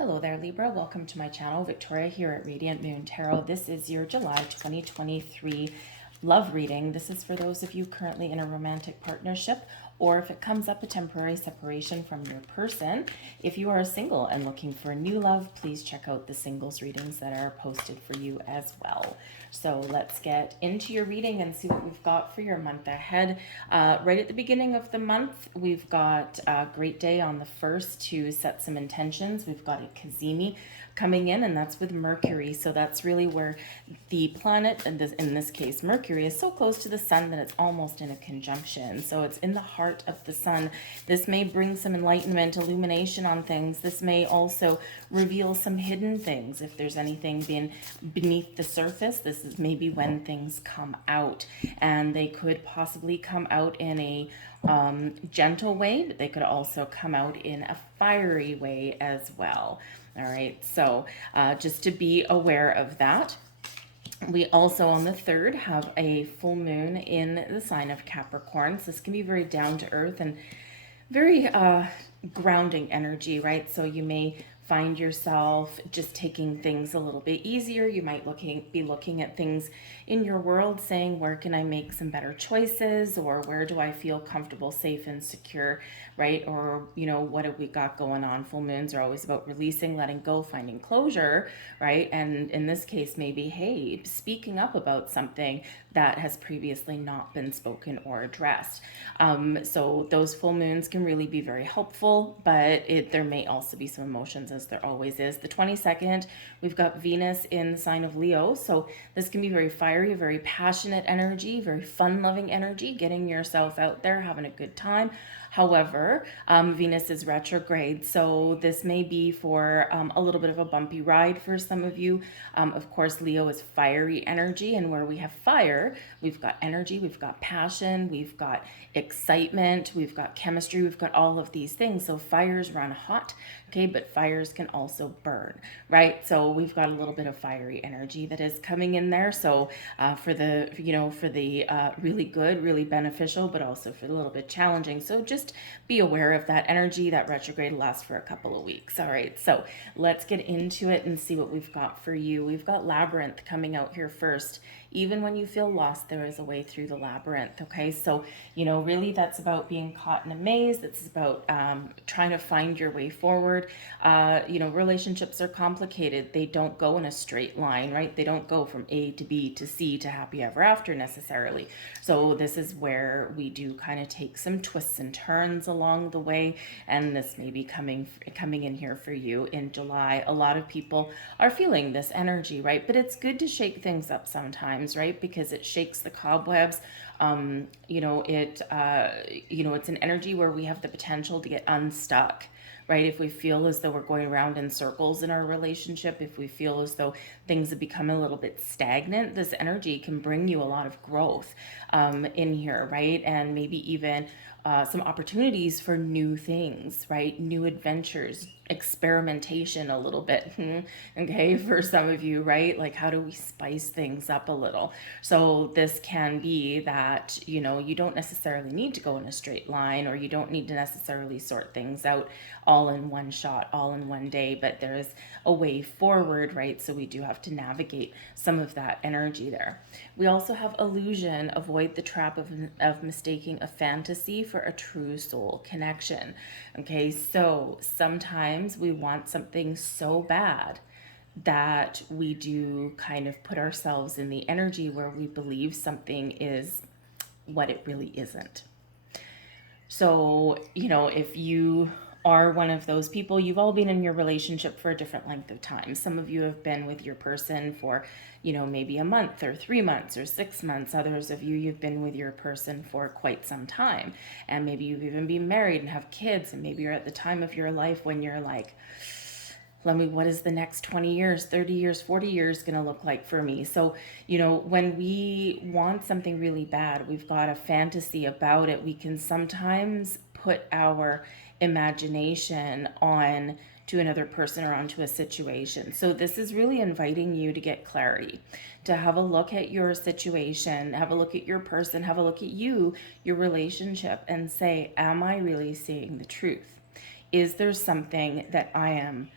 Hello there, Libra. Welcome to my channel. Victoria here at Radiant Moon Tarot. This is your July 2023 love reading. This is for those of you currently in a romantic partnership, or if it comes up, a temporary separation from your person. If you are single and looking for new love, please check out the singles readings that are posted for you as well. So let's get into your reading and see what we've got for your month ahead. Right at the beginning of the month, we've got a great day on the 1st to set some intentions. We've got a Kazemi coming in, and that's with Mercury. So that's really where the planet, and in this case Mercury, is so close to the sun that it's almost in a conjunction. So it's in the heart of the sun. This may bring some enlightenment, illumination on things. This may also reveal some hidden things. If there's anything beneath the surface, this is maybe when things come out, and they could possibly come out in a gentle way, but they could also come out in a fiery way as well. All right, so just to be aware of that. We also on the 3rd have a full moon in the sign of Capricorn. So this can be very down to earth and very grounding energy, right? So you may find yourself just taking things a little bit easier. You might be looking at things in your world saying, where can I make some better choices, or where do I feel comfortable, safe, and secure, right? Or, you know, what have we got going on? Full moons are always about releasing, letting go, finding closure, right? And in this case, maybe, hey, speaking up about something that has previously not been spoken or addressed. So those full moons can really be very helpful, but there may also be some emotions, as there always is. The 22nd, we've got Venus in the sign of Leo. So this can be very fiery, very passionate energy, very fun-loving energy, getting yourself out there, having a good time. However, Venus is retrograde, so this may be for a little bit of a bumpy ride for some of you. Of course, Leo is fiery energy, and where we have fire, we've got energy, we've got passion, we've got excitement, we've got chemistry, we've got all of these things. So fires run hot, okay, but fires can also burn, right? So we've got a little bit of fiery energy that is coming in there. So for the really good, really beneficial, but also for a little bit challenging. So just be aware of that energy. That retrograde lasts for a couple of weeks. All right, so let's get into it and see what we've got for you. We've got Labyrinth coming out here first. Even when you feel lost, there is a way through the labyrinth, okay? So, you know, really that's about being caught in a maze. It's about trying to find your way forward. Relationships are complicated. They don't go in a straight line, right? They don't go from A to B to C to happy ever after necessarily. So this is where we do kind of take some twists and turns along the way, and this may be coming in here for you in July. A lot of people are feeling this energy, right? But it's good to shake things up sometimes, right? Because it shakes the cobwebs. It's an energy where we have the potential to get unstuck, right? If we feel as though we're going around in circles in our relationship, if we feel as though things have become a little bit stagnant, this energy can bring you a lot of growth in here, right? And maybe even some opportunities for new things, right? New adventures, experimentation a little bit, okay, for some of you, right? Like, how do we spice things up a little? So this can be that, you know, you don't necessarily need to go in a straight line, or you don't need to necessarily sort things out all in one shot, all in one day, but there is a way forward, right? So we do have to navigate some of that energy there. We also have Illusion, avoid the trap of mistaking a fantasy for a true soul connection. Okay, so sometimes we want something so bad that we do kind of put ourselves in the energy where we believe something is what it really isn't. So, you know, if you are one of those people, you've all been in your relationship for a different length of time. Some of you have been with your person for, you know, maybe a month or 3 months or 6 months. Others of you, you've been with your person for quite some time. And maybe you've even been married and have kids. And maybe you're at the time of your life when you're like, what is the next 20 years, 30 years, 40 years going to look like for me? So, you know, when we want something really bad, we've got a fantasy about it, we can sometimes put our imagination on to another person or onto a situation. So this is really inviting you to get clarity, to have a look at your situation, have a look at your person, have a look at you, your relationship, and say, am I really seeing the truth? Is there something that I am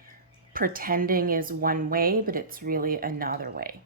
pretending is one way, but it's really another way,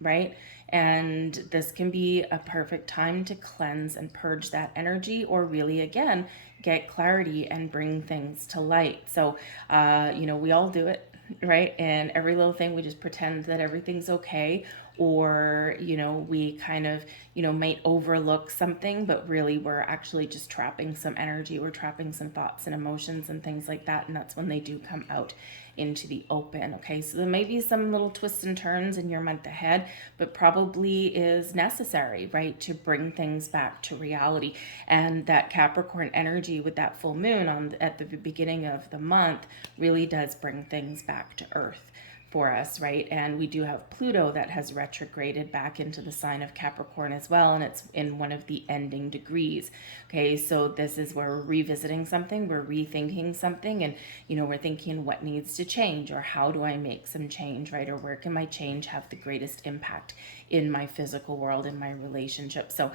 right? And this can be a perfect time to cleanse and purge that energy, or really, again, get clarity and bring things to light. So, we all do it, right? And every little thing, we just pretend that everything's okay, or we kind of might overlook something, but really we're actually just trapping some energy, we're trapping some thoughts and emotions and things like that, and that's when they do come out into the open. Okay, so there may be some little twists and turns in your month ahead, but probably is necessary, right, to bring things back to reality. And that Capricorn energy with that full moon at the beginning of the month really does bring things back to earth for us, right? And we do have Pluto that has retrograded back into the sign of Capricorn as well, and it's in one of the ending degrees. Okay, so this is where we're revisiting something, we're rethinking something, and we're thinking what needs to change, or how do I make some change, right? Or where can my change have the greatest impact in my physical world, in my relationship? So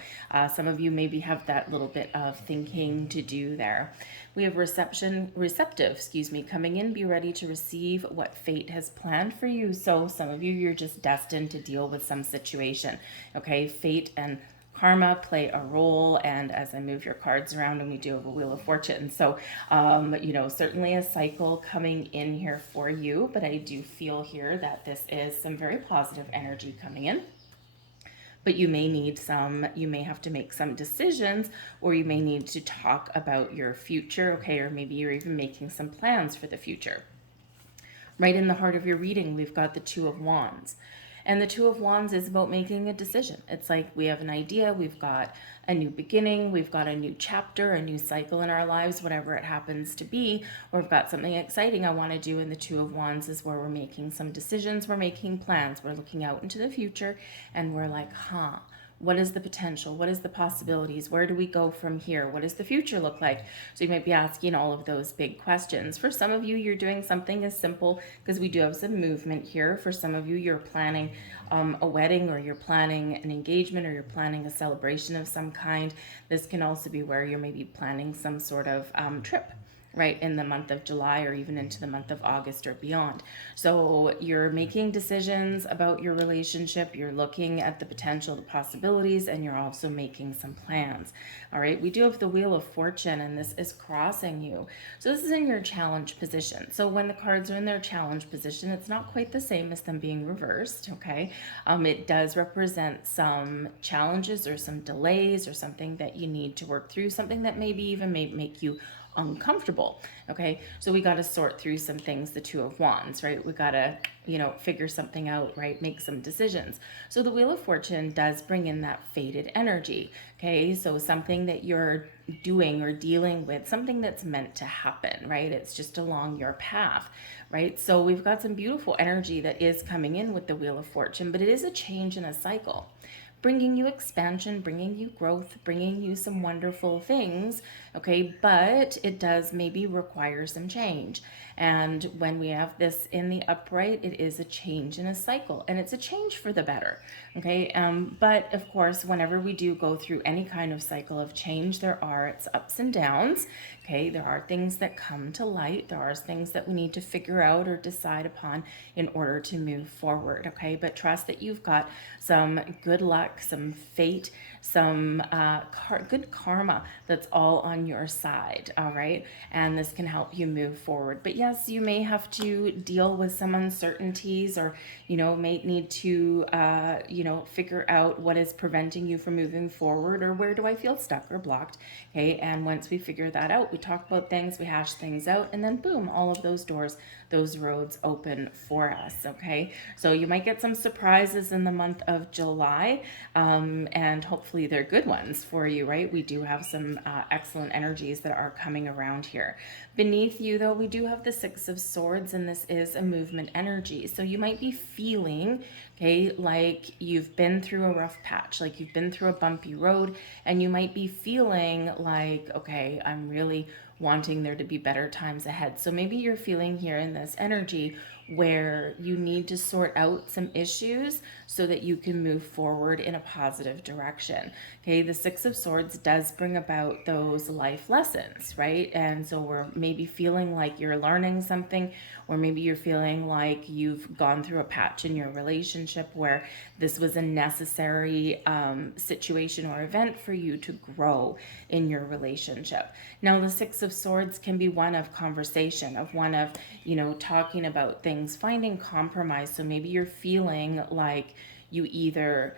some of you maybe have that little bit of thinking to do there. We have receptive, coming in. Be ready to receive what fate has planned for you. So some of you, you're just destined to deal with some situation. Okay, fate and karma play a role. And as I move your cards around, and we do have a Wheel of Fortune, so certainly a cycle coming in here for you. But I do feel here that this is some very positive energy coming in. But you may have to make some decisions, or you may need to talk about your future, okay? Or maybe you're even making some plans for the future. Right in the heart of your reading, we've got the Two of Wands. And the Two of Wands is about making a decision. It's like we have an idea, we've got a new beginning, we've got a new chapter, a new cycle in our lives, whatever it happens to be, or we've got something exciting I want to do. And the Two of Wands is where we're making some decisions, we're making plans, we're looking out into the future, and we're like, what is the potential? What is the possibilities? Where do we go from here? What does the future look like? So you might be asking all of those big questions. For some of you, you're doing something as simple, because we do have some movement here. For some of you, you're planning a wedding, or you're planning an engagement, or you're planning a celebration of some kind. This can also be where you're maybe planning some sort of trip, right, in the month of July, or even into the month of August or beyond. So you're making decisions about your relationship, you're looking at the potential, the possibilities, and you're also making some plans. All right, we do have the Wheel of Fortune, and this is crossing you. So this is in your challenge position. So when the cards are in their challenge position, it's not quite the same as them being reversed, okay? It does represent some challenges or some delays, or something that you need to work through, something that maybe even may make you uncomfortable. Okay, so we got to sort through some things. The Two of Wands, right? We got to figure something out, right? Make some decisions. So the Wheel of Fortune does bring in that fated energy. Okay, so something that you're doing or dealing with, something that's meant to happen, right? It's just along your path, right? So we've got some beautiful energy that is coming in with the Wheel of Fortune, but it is a change in a cycle, bringing you expansion, bringing you growth, bringing you some wonderful things, okay? But it does maybe require some change. And when we have this in the upright, it is a change in a cycle, and it's a change for the better, okay? But of course, whenever we do go through any kind of cycle of change, there are its ups and downs, okay? There are things that come to light. There are things that we need to figure out or decide upon in order to move forward, okay? But trust that you've got some good luck, some fate, some good karma that's all on your side, all right? And this can help you move forward. But yes, you may have to deal with some uncertainties, or may need to figure out what is preventing you from moving forward, or where do I feel stuck or blocked, okay? And once we figure that out, we talk about things, we hash things out, and then boom, all of those doors, those roads open for us, okay? So you might get some surprises in the month of July, and hopefully they're good ones for you, right? We do have some excellent energies that are coming around here. Beneath you, though, we do have the Six of Swords, and this is a movement energy. So you might be feeling, okay, like you've been through a rough patch, like you've been through a bumpy road, and you might be feeling like, okay, I'm really wanting there to be better times ahead. So maybe you're feeling here in this energy where you need to sort out some issues so that you can move forward in a positive direction. Okay, the Six of Swords does bring about those life lessons, right? And so we're maybe feeling like you're learning something, or maybe you're feeling like you've gone through a patch in your relationship where this was a necessary situation or event for you to grow in your relationship. Now, the Six of Swords can be one of conversation, of one of, talking about things, finding compromise. So maybe you're feeling like you either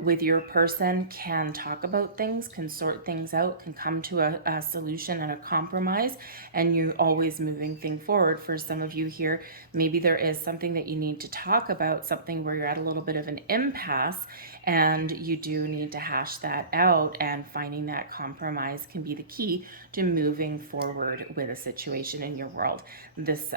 with your person can talk about things, can sort things out, can come to a solution and a compromise, and you're always moving things forward. For some of you here, maybe there is something that you need to talk about, something where you're at a little bit of an impasse, and you do need to hash that out, and finding that compromise can be the key to moving forward with a situation in your world this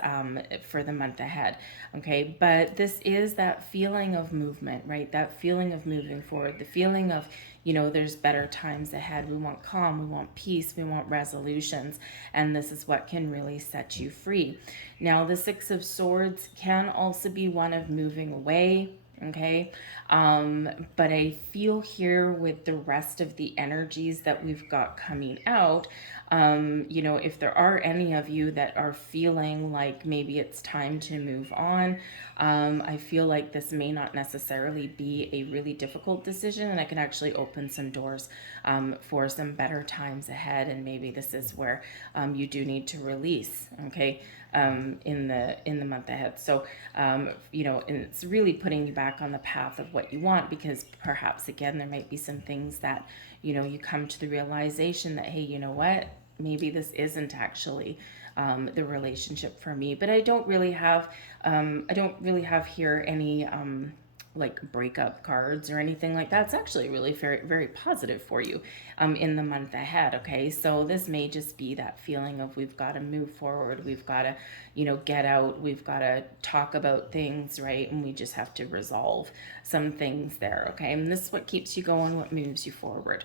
for the month ahead. Okay, but this is that feeling of movement, right? That feeling of moving forward, the feeling of, there's better times ahead. We want calm, we want peace, we want resolutions, and this is what can really set you free. Now, the Six of Swords can also be one of moving away. Okay, but I feel here with the rest of the energies that we've got coming out, if there are any of you that are feeling like maybe it's time to move on, I feel like this may not necessarily be a really difficult decision, and I can actually open some doors for some better times ahead. And maybe this is where you do need to release, okay, in the month ahead. So, and it's really putting you back on the path of what you want, because perhaps again there might be some things that you come to the realization that, hey, you know what, maybe this isn't actually the relationship for me. But I don't really have here any like breakup cards or anything like that. It's actually really very, very positive for you in the month ahead. Okay, so this may just be that feeling of we've got to move forward, we've got to get out, we've got to talk about things, right? And we just have to resolve some things there. Okay, and this is what keeps you going, what moves you forward.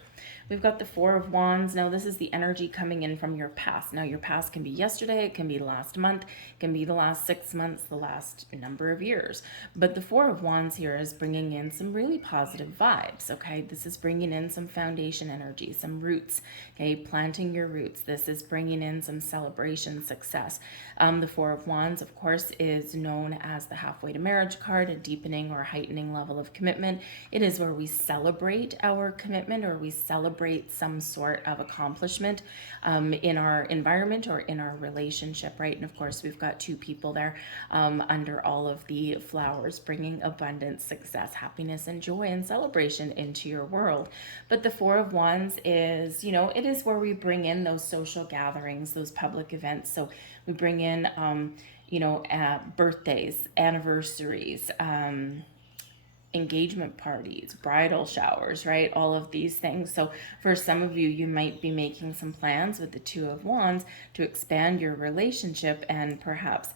We've got the Four of Wands. Now, this is the energy coming in from your past. Now, your past can be yesterday, it can be last month, it can be the last 6 months, the last number of years. But the Four of Wands here is bringing in some really positive vibes, okay? This is bringing in some foundation energy, some roots, okay? Planting your roots. This is bringing in some celebration, success. The Four of Wands, of course, is known as the halfway to marriage card, a deepening or heightening level of commitment. It is where we celebrate our commitment, or we celebrate some sort of accomplishment in our environment or in our relationship, right? And of course, we've got two people there under all of the flowers, bringing abundance, success, happiness, and joy and celebration into your world. But the Four of Wands is, it is where we bring in those social gatherings, those public events. So we bring in, birthdays, anniversaries, engagement parties, bridal showers, right? All of these things. So for some of you, you might be making some plans with the Two of Wands to expand your relationship and perhaps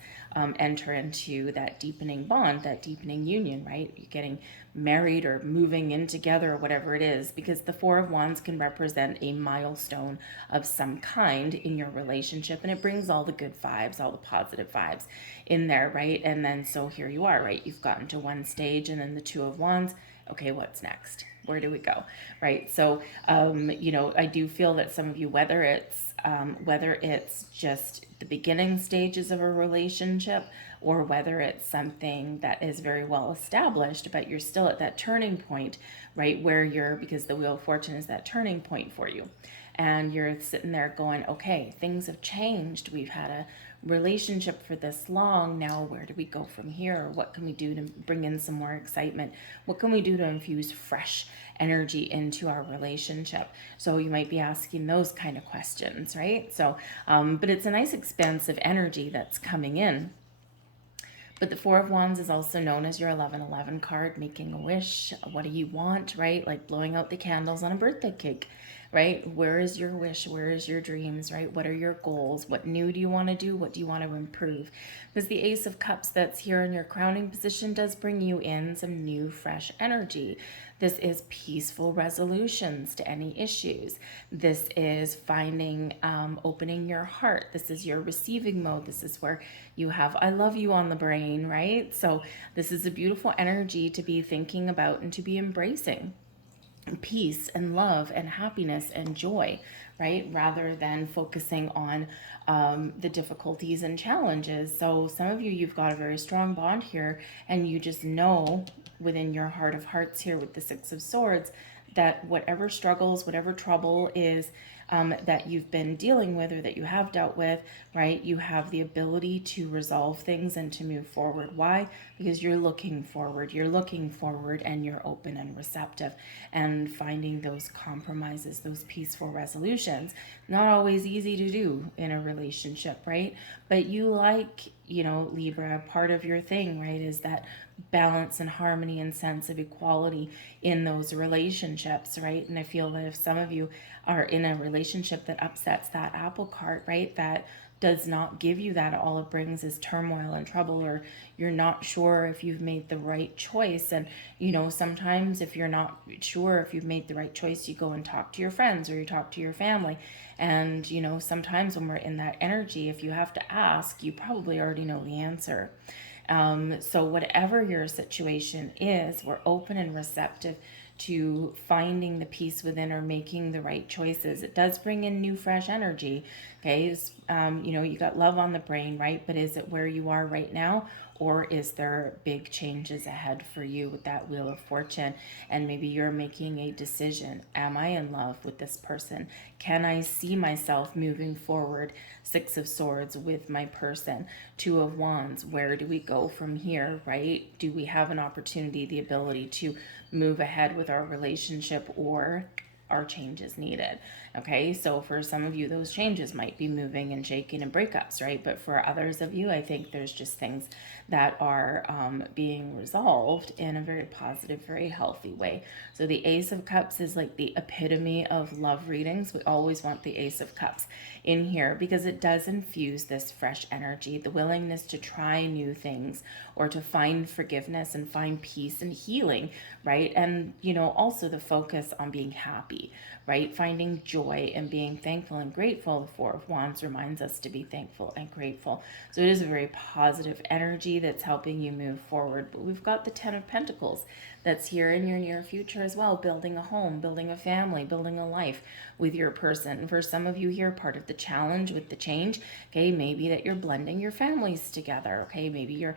enter into that deepening bond, that deepening union, right? You're getting married or moving in together or whatever it is, because the Four of Wands can represent a milestone of some kind in your relationship, and it brings all the good vibes, all the positive vibes in there, right? And then so here you are, right? You've gotten to one stage, and then the Two of Wands. Okay, what's next? Where do we go, right? So, I do feel that some of you, whether it's just the beginning stages of a relationship, or whether it's something that is very well established, but you're still at that turning point, right? Because the Wheel of Fortune is that turning point for you. And you're sitting there going, okay, things have changed. We've had a relationship for this long. Now, where do we go from here? What can we do to bring in some more excitement? What can we do to infuse fresh energy into our relationship? So you might be asking those kind of questions, right? So, but it's a nice expansive energy that's coming in. But the Four of Wands is also known as your 1111 card, making a wish. What do you want, right? Like blowing out the candles on a birthday cake, right? Where is your wish? Where is your dreams, right? What are your goals? What new do you want to do? What do you want to improve? Because the Ace of Cups that's here in your crowning position does bring you in some new, fresh energy. This is peaceful resolutions to any issues. This is finding, opening your heart. This is your receiving mode. This is where you have I love you on the brain, right? So this is a beautiful energy to be thinking about and to be embracing peace and love and happiness and joy, right? Rather than focusing on the difficulties and challenges. So some of you, you've got a very strong bond here, and you just know within your heart of hearts here with the Six of Swords that whatever struggles, whatever trouble is that you've been dealing with or that you have dealt with, right? You have the ability to resolve things and to move forward. Why? Because you're looking forward. You're looking forward and you're open and receptive and finding those compromises, those peaceful resolutions. Not always easy to do in a relationship, right? But you like, Libra, part of your thing, right, is that balance and harmony and sense of equality in those relationships, right? And I feel that if some of you are in a relationship that upsets that apple cart, right, that does not give you that, all it brings is turmoil and trouble, or you're not sure if you've made the right choice. And sometimes if you're not sure if you've made the right choice, you go and talk to your friends or you talk to your family. And sometimes when we're in that energy, if you have to ask, you probably already know the answer. So whatever your situation is, we're open and receptive to finding the peace within or making the right choices. It does bring in new, fresh energy. Okay. You got love on the brain, right? But is it where you are right now? Or is there big changes ahead for you with that Wheel of Fortune? And maybe you're making a decision. Am I in love with this person? Can I see myself moving forward? Six of Swords with my person. Two of Wands. Where do we go from here, right? Do we have an opportunity, the ability to move ahead with our relationship, or are changes needed? Okay, so for some of you, those changes might be moving and shaking and breakups, right? But for others of you, I think there's just things that are being resolved in a very positive, very healthy way. So the Ace of Cups is like the epitome of love readings. We always want the Ace of Cups in here because it does infuse this fresh energy, the willingness to try new things or to find forgiveness and find peace and healing, right? And, also the focus on being happy, right? Finding joy and being thankful and grateful. The Four of Wands reminds us to be thankful and grateful. So it is a very positive energy that's helping you move forward. But we've got the Ten of Pentacles that's here in your near future as well, building a home, building a family, building a life with your person. For some of you here, part of the challenge with the change, okay, maybe that you're blending your families together, okay, maybe you're,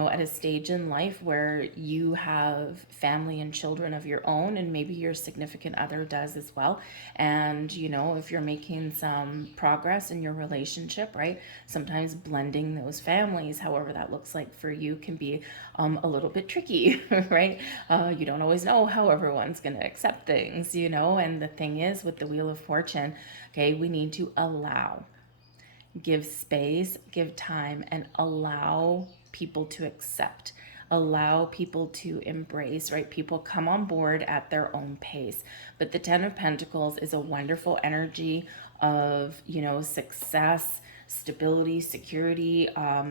at a stage in life where you have family and children of your own, and maybe your significant other does as well. And, if you're making some progress in your relationship, right, sometimes blending those families, however that looks like for you, can be a little bit tricky, right? You don't always know how everyone's going to accept things, and the thing is with the Wheel of Fortune, okay, we need to give space, give time, and allow people to accept, allow people to embrace, right? People come on board at their own pace. But the Ten of Pentacles is a wonderful energy of, success, stability, security,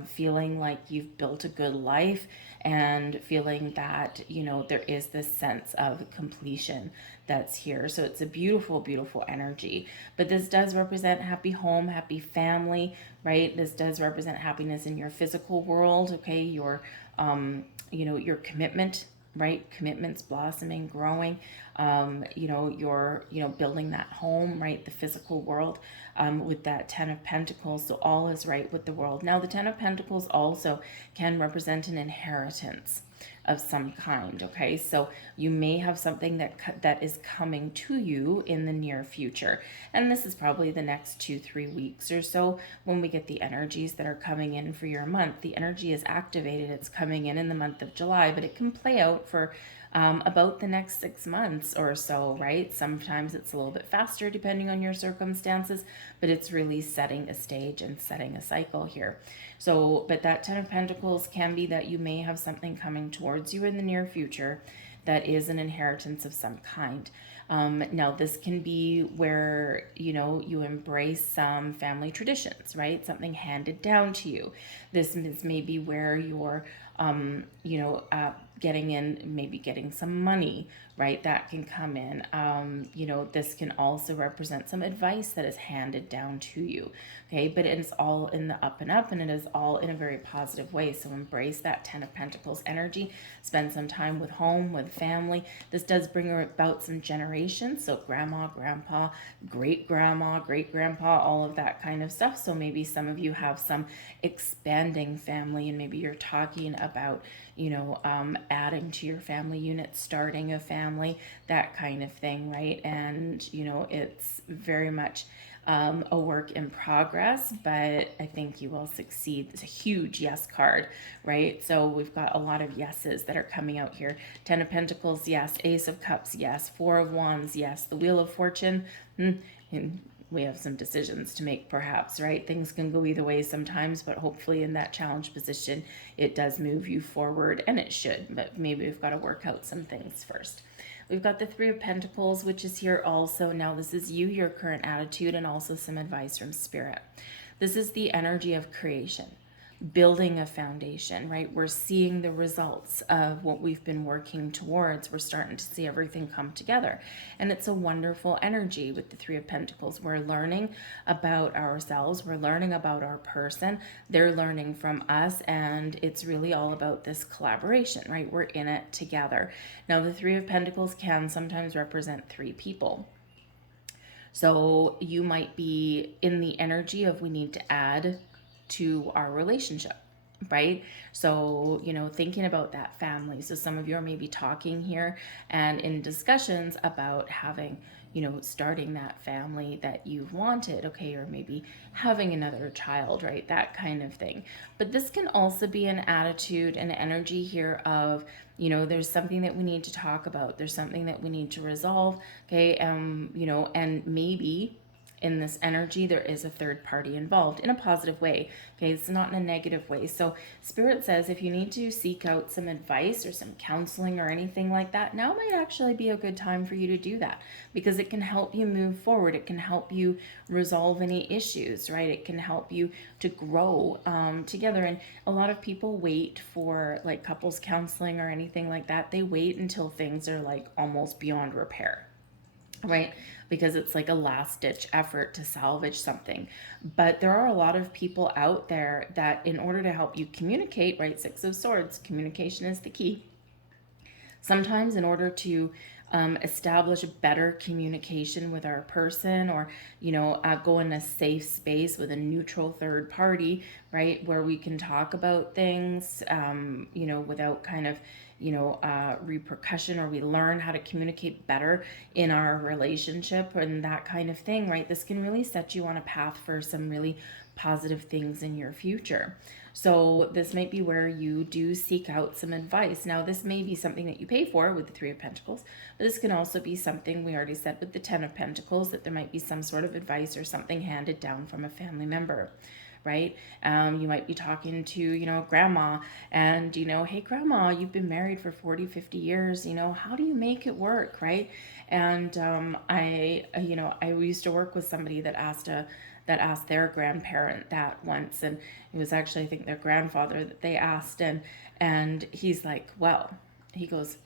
feeling like you've built a good life, and feeling that, there is this sense of completion that's here. So it's a beautiful, beautiful energy. But this does represent happy home, happy family, right? This does represent happiness in your physical world, okay? Your commitment, right? Commitments blossoming, growing, you're, building that home, right? The physical world, with that Ten of Pentacles. So all is right with the world. Now, the Ten of Pentacles also can represent an inheritance of some kind, okay? So you may have something that is coming to you in the near future. And this is probably the next 2-3 weeks or so when we get the energies that are coming in for your month. The energy is activated. It's coming in the month of July, but it can play out for about the next 6 months or so, right? Sometimes it's a little bit faster depending on your circumstances, but it's really setting a stage and setting a cycle here. So, but that Ten of Pentacles can be that you may have something coming towards you in the near future that is an inheritance of some kind. Now, this can be where, you embrace some family traditions, right? Something handed down to you. This is maybe where you're, getting some money, right? That can come in. This can also represent some advice that is handed down to you. Okay, but it's all in the up and up, and it is all in a very positive way. So embrace that Ten of Pentacles energy. Spend some time with home, with family. This does bring about some generations. So grandma, grandpa, great grandma, great grandpa, all of that kind of stuff. So maybe some of you have some expanding family, and maybe you're talking about, adding to your family unit, starting a family, that kind of thing, right? And, it's very much a work in progress, but I think you will succeed. It's a huge yes card, right? So we've got a lot of yeses that are coming out here. Ten of Pentacles, yes. Ace of Cups, yes. Four of Wands, yes. The Wheel of Fortune, and we have some decisions to make, perhaps, right? Things can go either way sometimes, but hopefully in that challenge position, it does move you forward, and it should, but maybe we've got to work out some things first. We've got the Three of Pentacles, which is here also. Now, this is you, your current attitude, and also some advice from Spirit. This is the energy of creation, building a foundation, right? We're seeing the results of what we've been working towards. We're starting to see everything come together. And it's a wonderful energy with the Three of Pentacles. We're learning about ourselves. We're learning about our person. They're learning from us. And it's really all about this collaboration, right? We're in it together. Now, the Three of Pentacles can sometimes represent three people. So you might be in the energy of we need to add to our relationship, right? So, thinking about that family. So some of you are maybe talking here and in discussions about having, starting that family that you've wanted, okay, or maybe having another child, right? That kind of thing. But this can also be an attitude and energy here of, there's something that we need to talk about. There's something that we need to resolve, okay? And maybe in this energy, there is a third party involved in a positive way. Okay, it's not in a negative way. So Spirit says if you need to seek out some advice or some counseling or anything like that, now might actually be a good time for you to do that, because it can help you move forward. It can help you resolve any issues, right? It can help you to grow together. And a lot of people wait for like couples counseling or anything like that. They wait until things are like almost beyond repair, right? Because it's like a last ditch effort to salvage something. But there are a lot of people out there that in order to help you communicate, right? Six of Swords, communication is the key. Sometimes in order to establish better communication with our person, or go in a safe space with a neutral third party, right, where we can talk about things without kind of repercussion, or we learn how to communicate better in our relationship and that kind of thing, right? This can really set you on a path for some really positive things in your future. So this might be where you do seek out some advice. Now, this may be something that you pay for with the Three of Pentacles, but this can also be something we already said with the Ten of Pentacles, that there might be some sort of advice or something handed down from a family member, right? You might be talking to, grandma, and, hey, grandma, you've been married for 40, 50 years, how do you make it work, right? And I used to work with somebody that asked their grandparent that once, and it was actually, I think, their grandfather that they asked, and he's like, well, he goes,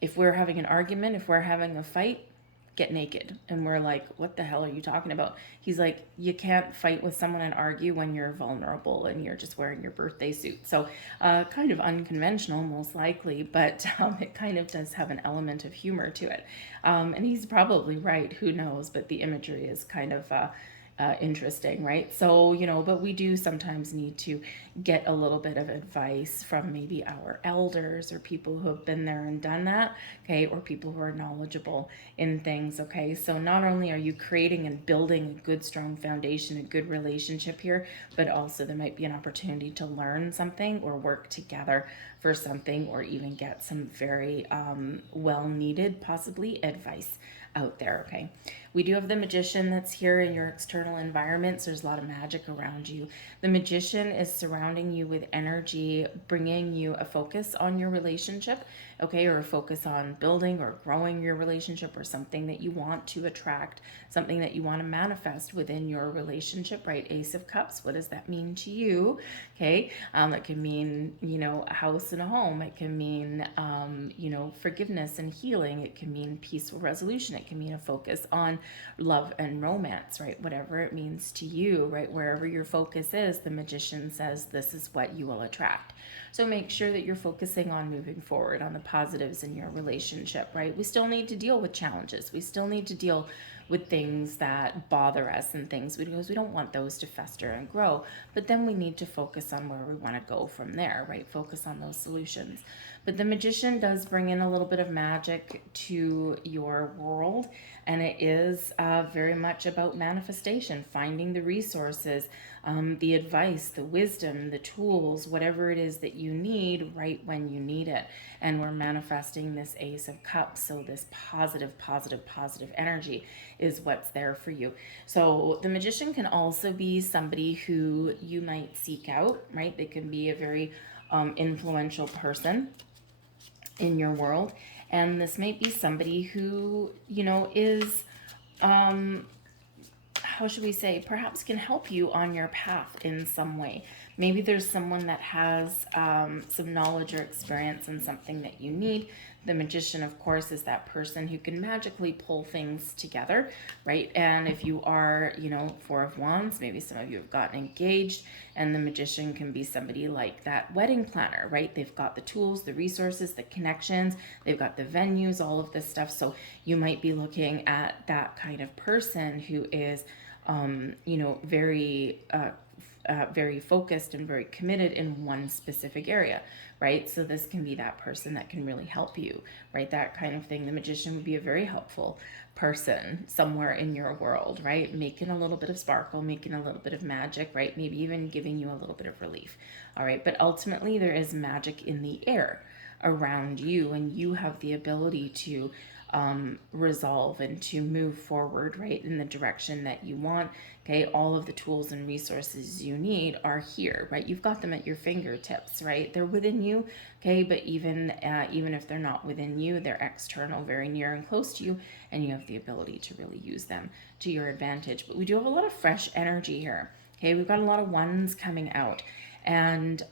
if we're having an argument, if we're having a fight, get naked. And we're like, what the hell are you talking about? He's like, you can't fight with someone and argue when you're vulnerable and you're just wearing your birthday suit. So kind of unconventional, most likely, but it kind of does have an element of humor to it. And he's probably right, who knows, but the imagery is kind of interesting, right? So, but we do sometimes need to get a little bit of advice from maybe our elders or people who have been there and done that, okay, or people who are knowledgeable in things, okay? So not only are you creating and building a good, strong foundation, a good relationship here, but also there might be an opportunity to learn something or work together for something, or even get some very well-needed, possibly, advice out there, okay? We do have the Magician that's here in your external environments. There's a lot of magic around you. The Magician is surrounding you with energy, bringing you a focus on your relationship, okay, or a focus on building or growing your relationship, or something that you want to attract, something that you want to manifest within your relationship, right? Ace of Cups, what does that mean to you? Okay, it can mean, a house and a home. It can mean, forgiveness and healing. It can mean peaceful resolution. It can mean a focus on love and romance, right? Whatever it means to you, right? Wherever your focus is, the Magician says this is what you will attract. So make sure that you're focusing on moving forward, on the positives in your relationship, right? We still need to deal with challenges. We still need to deal with things that bother us and things because we don't want those to fester and grow. But then we need to focus on where we want to go from there, right? Focus on those solutions. But the Magician does bring in a little bit of magic to your world, and it is very much about manifestation, finding the resources, the advice, the wisdom, the tools, whatever it is that you need right when you need it. And we're manifesting this Ace of Cups, so this positive energy is what's there for you. So the Magician can also be somebody who you might seek out, right? They can be a very influential person in your world, and this might be somebody who is how should we say, perhaps can help you on your path in some way. Maybe there's someone that has some knowledge or experience in something that you need. The Magician, of course, is that person who can magically pull things together, right? And if you are, Four of Wands, maybe some of you have gotten engaged, and the Magician can be somebody like that wedding planner, right? They've got the tools, the resources, the connections, they've got the venues, all of this stuff. So you might be looking at that kind of person who is, very focused and very committed in one specific area, right? So this can be that person that can really help you, right? That kind of thing. The Magician would be a very helpful person somewhere in your world, right? Making a little bit of sparkle, making a little bit of magic, right? Maybe even giving you a little bit of relief, all right? But ultimately there is magic in the air around you, and you have the ability to resolve and to move forward, right, in the direction that you want. Okay, all of the tools and resources you need are here, right? You've got them at your fingertips, right? They're within you, okay, but even if they're not within you, they're external, very near and close to you, and you have the ability to really use them to your advantage. But we do have a lot of fresh energy here. Okay, we've got a lot of ones coming out. And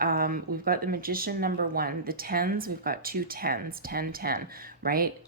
we've got the Magician number 1, the 10s, we've got 2 10s, 10, 10, right?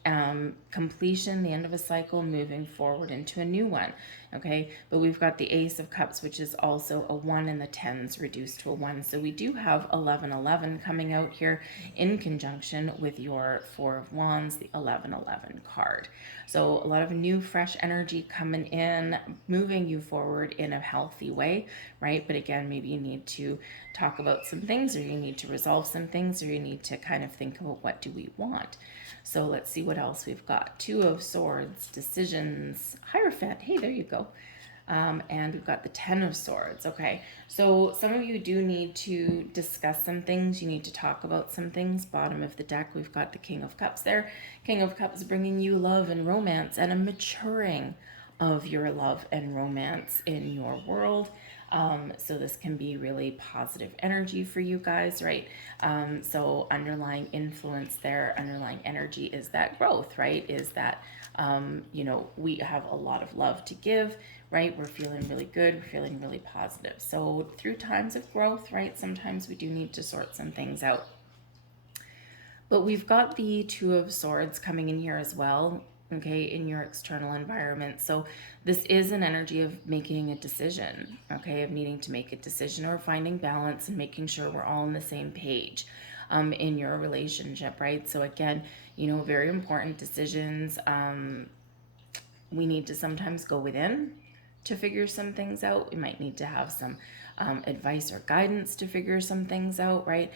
Completion, the end of a cycle, moving forward into a new one, okay? But we've got the Ace of Cups, which is also a 1, and the 10s reduced to a 1. So we do have 1111 coming out here in conjunction with your Four of Wands, the 1111 card. So a lot of new, fresh energy coming in, moving you forward in a healthy way, right? But again, maybe you need to talk about some things, or you need to resolve some things, or you need to kind of think about what do we want. So let's see what else we've got. 2 of Swords, decisions, Hierophant. Hey, there you go. And we've got the 10 of Swords. Okay, so some of you do need to discuss some things. You need to talk about some things. Bottom of the deck, we've got the King of Cups there. King of Cups bringing you love and romance and a maturing of your love and romance in your world. So this can be really positive energy for you guys, right? So underlying influence there, underlying energy is that growth, right? Is that, we have a lot of love to give, right? We're feeling really good. We're feeling really positive. So through times of growth, right? Sometimes we do need to sort some things out. But we've got the 2 of Swords coming in here as well, okay, in your external environment. So this is an energy of making a decision, okay, of needing to make a decision or finding balance and making sure we're all on the same page in your relationship, right? So again, very important decisions. We need to sometimes go within to figure some things out. We might need to have some advice or guidance to figure some things out, right?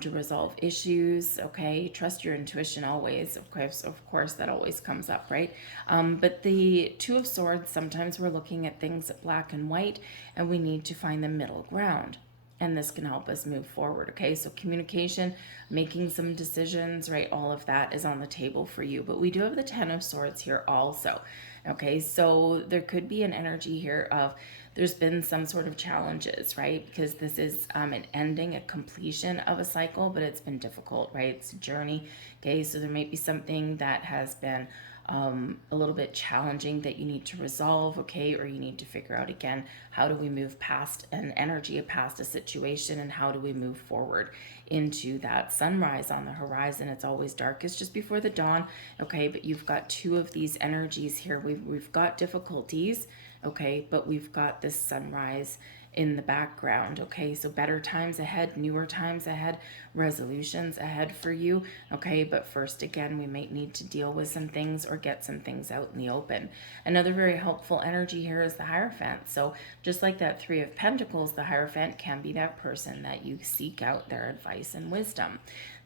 To resolve issues, okay? Trust your intuition always. Of course, that always comes up, right? But the 2 of Swords, sometimes we're looking at things black and white, and we need to find the middle ground. And this can help us move forward, okay? So communication, making some decisions, right? All of that is on the table for you. But we do have the 10 of Swords here also. Okay, so there could be an energy here of there's been some sort of challenges, right? Because this is an ending, a completion of a cycle, but it's been difficult, right? It's a journey. Okay, so there might be something that has been a little bit challenging that you need to resolve, okay, or you need to figure out again, how do we move past an energy, past a situation, and how do we move forward into that sunrise on the horizon. It's always darkest just before the dawn, okay, but you've got two of these energies here. We've got difficulties, okay, but we've got this sunrise in the background, okay? So better times ahead, newer times ahead, resolutions ahead for you, okay? But first, again, we might need to deal with some things or get some things out in the open. Another very helpful energy here is the Hierophant. So just like that Three of Pentacles, the Hierophant can be that person that you seek out their advice and wisdom.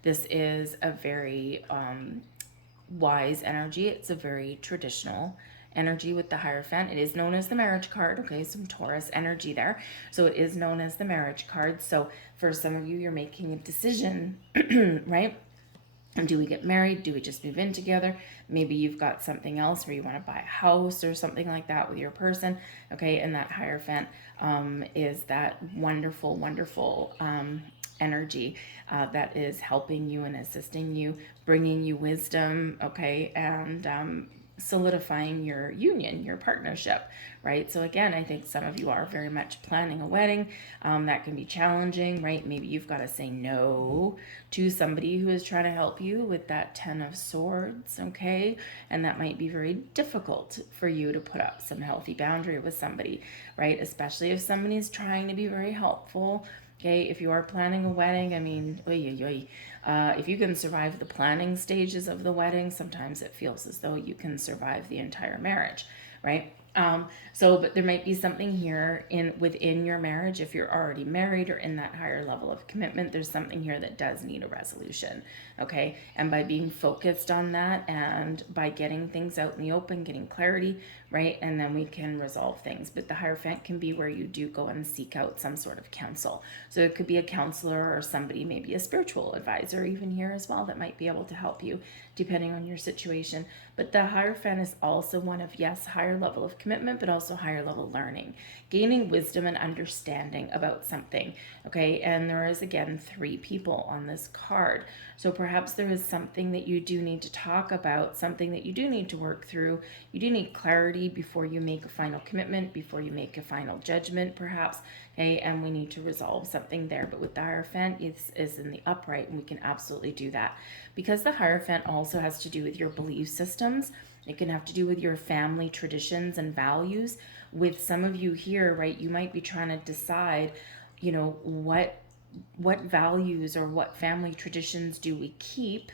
This is a very wise energy. It's a very traditional energy with the Hierophant. It is known as the marriage card, okay, some Taurus energy there. So it is known as the marriage card. So for some of you, you're making a decision, right? And do we get married? Do we just move in together? Maybe you've got something else where you want to buy a house or something like that with your person, okay? And that Hierophant is that wonderful, wonderful energy that is helping you and assisting you, bringing you wisdom, okay? And solidifying your union, your partnership, right? So again, I think some of you are very much planning a wedding. That can be challenging, right? Maybe you've got to say no to somebody who is trying to help you with that Ten of Swords, okay? And that might be very difficult for you to put up some healthy boundary with somebody, right? Especially if somebody's trying to be very helpful. Okay, if you are planning a wedding, I mean, if you can survive the planning stages of the wedding, sometimes it feels as though you can survive the entire marriage, right? But there might be something here within your marriage. If you're already married or in that higher level of commitment, there's something here that does need a resolution, okay? And by being focused on that and by getting things out in the open, getting clarity, right? And then we can resolve things. But the Hierophant can be where you do go and seek out some sort of counsel. So it could be a counselor or somebody, maybe a spiritual advisor even here as well, that might be able to help you depending on your situation. But the Hierophant is also one of, yes, higher level of commitment, but also higher level learning, gaining wisdom and understanding about something, okay? And there is, again, 3 people on this card. So perhaps there is something that you do need to talk about, something that you do need to work through. You do need clarity before you make a final commitment, before you make a final judgment, perhaps, okay? And we need to resolve something there. But with the Hierophant, it is in the upright, and we can absolutely do that. Because the Hierophant also has to do with your belief systems, it can have to do with your family traditions and values. With some of you here, right, you might be trying to decide, what values or what family traditions do we keep,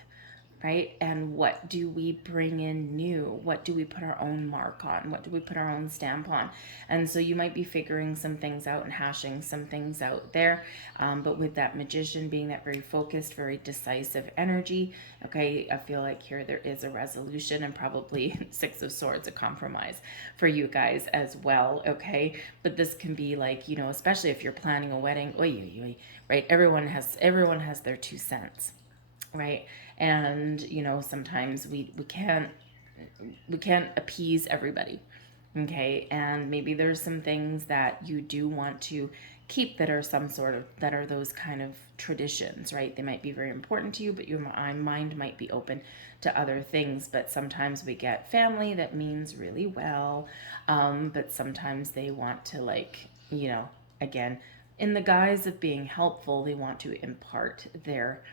right? And what do we bring in new? What do we put our own mark on? What do we put our own stamp on? And so you might be figuring some things out and hashing some things out there. But with that Magician being that very focused, very decisive energy, okay, I feel like here there is a resolution and probably Six of Swords, a compromise for you guys as well, okay? But this can be like, especially if you're planning a wedding, right? Everyone has their 2 cents, right? And sometimes we can't appease everybody, okay? And maybe there's some things that you do want to keep that are those kind of traditions, right? They might be very important to you, but your mind might be open to other things. But sometimes we get family that means really well, but sometimes they want to, again, in the guise of being helpful, they want to impart their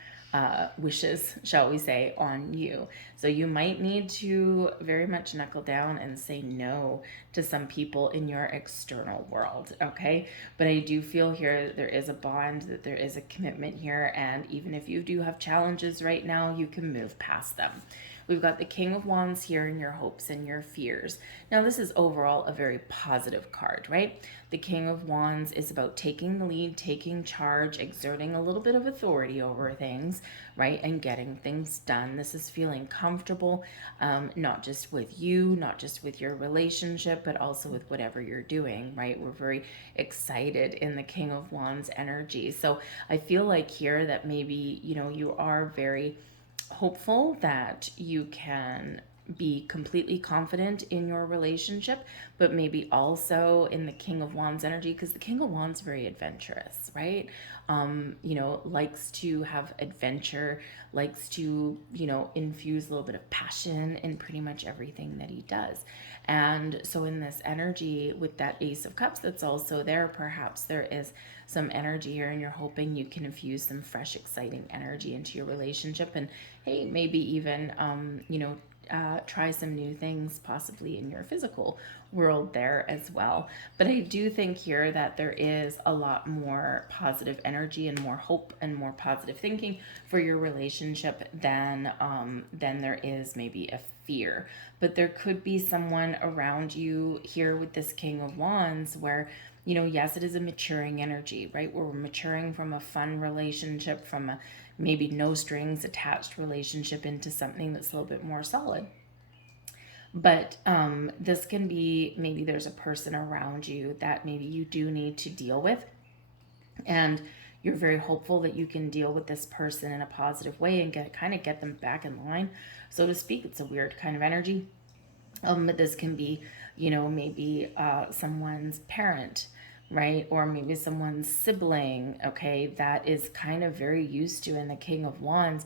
wishes, shall we say, on you. So you might need to very much knuckle down and say no to some people in your external world, okay? But I do feel here there is a bond, that there is a commitment here, and even if you do have challenges right now, you can move past them. We've got the King of Wands here in your hopes and your fears. Now, this is overall a very positive card, right? The King of Wands is about taking the lead, taking charge, exerting a little bit of authority over things, right? And getting things done. This is feeling comfortable, not just with you, not just with your relationship, but also with whatever you're doing, right? We're very excited in the King of Wands energy. So I feel like here that maybe, you are very hopeful that you can be completely confident in your relationship, but maybe also in the King of Wands energy, because the King of Wands is very adventurous, right? Likes to have adventure, likes to, infuse a little bit of passion in pretty much everything that he does. And so in this energy with that Ace of Cups that's also there, perhaps there is some energy here and you're hoping you can infuse some fresh, exciting energy into your relationship. And hey, maybe even, try some new things possibly in your physical world there as well. But I do think here that there is a lot more positive energy and more hope and more positive thinking for your relationship than there is maybe a fear. But there could be someone around you here with this King of Wands where, yes, it is a maturing energy, right? Where we're maturing from a fun relationship, from a maybe no strings attached relationship into something that's a little bit more solid. But this can be, maybe there's a person around you that maybe you do need to deal with. And you're very hopeful that you can deal with this person in a positive way and get them back in line, so to speak. It's a weird kind of energy. But this can be, maybe someone's parent, right? Or maybe someone's sibling, okay, that is kind of very used to, in the King of Wands,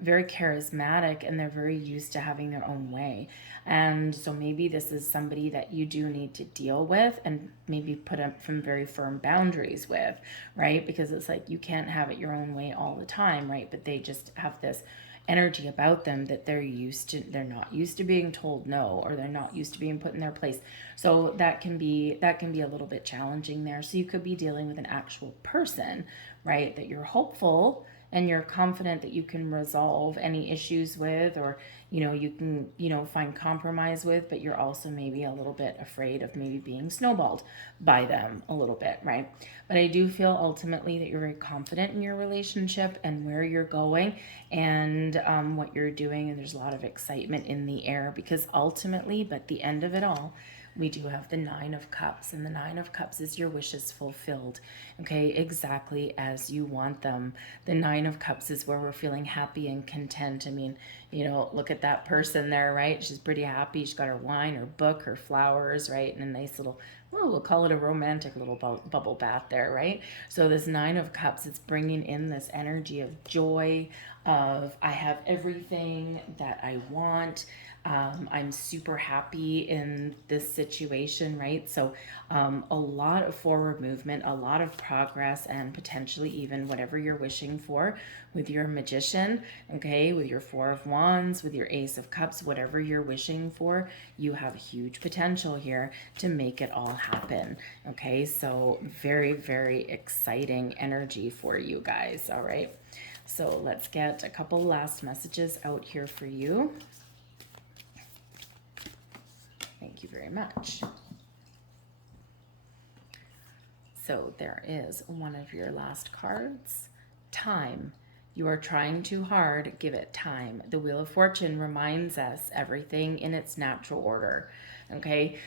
very charismatic, and they're very used to having their own way. And so maybe this is somebody that you do need to deal with and maybe put up some very firm boundaries with, right? Because it's like you can't have it your own way all the time, right? But they just have this energy about them that they're not used to being told no, or they're not used to being put in their place. So that can be a little bit challenging there. So you could be dealing with an actual person, right, that you're hopeful and you're confident that you can resolve any issues with, or you can find compromise with, but you're also maybe a little bit afraid of maybe being snowballed by them a little bit, right? But I do feel ultimately that you're very confident in your relationship and where you're going and what you're doing, and there's a lot of excitement in the air, because ultimately, but the end of it all, we do have the Nine of Cups, and the Nine of Cups is your wishes fulfilled, okay, exactly as you want them. The Nine of Cups is where we're feeling happy and content. I mean, look at that person there, right? She's pretty happy. She's got her wine, her book, her flowers, right? And a nice little, well, we'll call it a romantic little bubble bath there, right? So this Nine of Cups, it's bringing in this energy of joy, of I have everything that I want. I'm super happy in this situation, right? So a lot of forward movement, a lot of progress, and potentially even whatever you're wishing for with your Magician, okay, with your Four of Wands, with your Ace of Cups, whatever you're wishing for, you have huge potential here to make it all happen, okay? So very, very exciting energy for you guys, all right? So let's get a couple last messages out here for you. Thank you very much. So there is one of your last cards. Time. You are trying too hard. Give it time. The Wheel of Fortune reminds us everything in its natural order. Okay.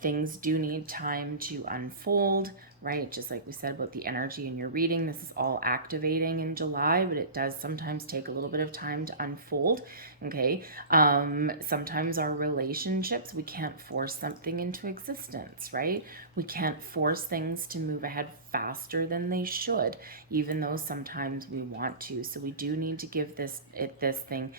Things do need time to unfold, right? Just like we said about the energy in your reading, this is all activating in July, but it does sometimes take a little bit of time to unfold. Okay. Sometimes our relationships, we can't force something into existence, right? We can't force things to move ahead faster than they should, even though sometimes we want to. So we do need to give this thing,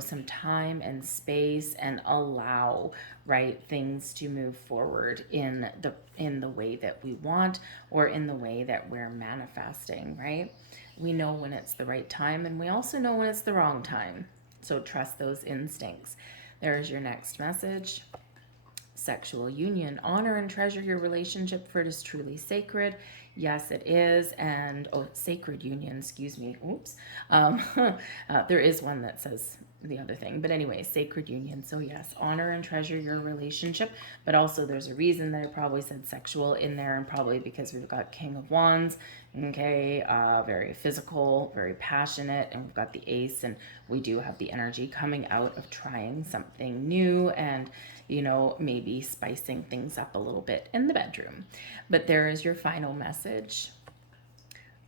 some time and space, and allow, right, things to move forward in the way that we want, or in the way that we're manifesting, right? We know when it's the right time, and we also know when it's the wrong time. So trust those instincts. There's your next message. Sexual union. Honor and treasure your relationship, for it is truly sacred. Yes, it is. And sacred union, excuse me. Oops. There is one that says the other thing, but anyway, sacred union. So yes, honor and treasure your relationship, but also there's a reason that I probably said sexual in there, and probably because we've got King of Wands, okay, very physical, very passionate, and we've got the Ace, and we do have the energy coming out of trying something new, and maybe spicing things up a little bit in the bedroom. But there is your final message.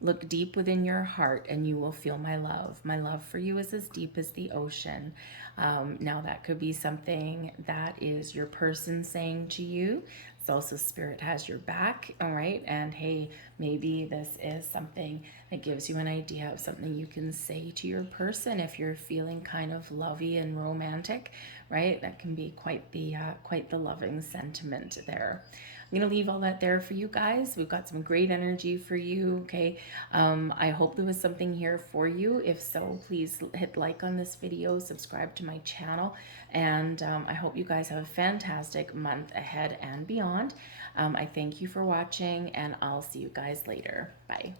Look deep within your heart and you will feel my love. My love for you is as deep as the ocean. Now that could be something that is your person saying to you. It's also spirit has your back, all right? And hey, maybe this is something that gives you an idea of something you can say to your person if you're feeling kind of lovey and romantic, right? That can be quite the loving sentiment there. I'm going to leave all that there for you guys. We've got some great energy for you, okay? I hope there was something here for you. If so, please hit like on this video, subscribe to my channel, and I hope you guys have a fantastic month ahead and beyond. I thank you for watching, and I'll see you guys later. Bye.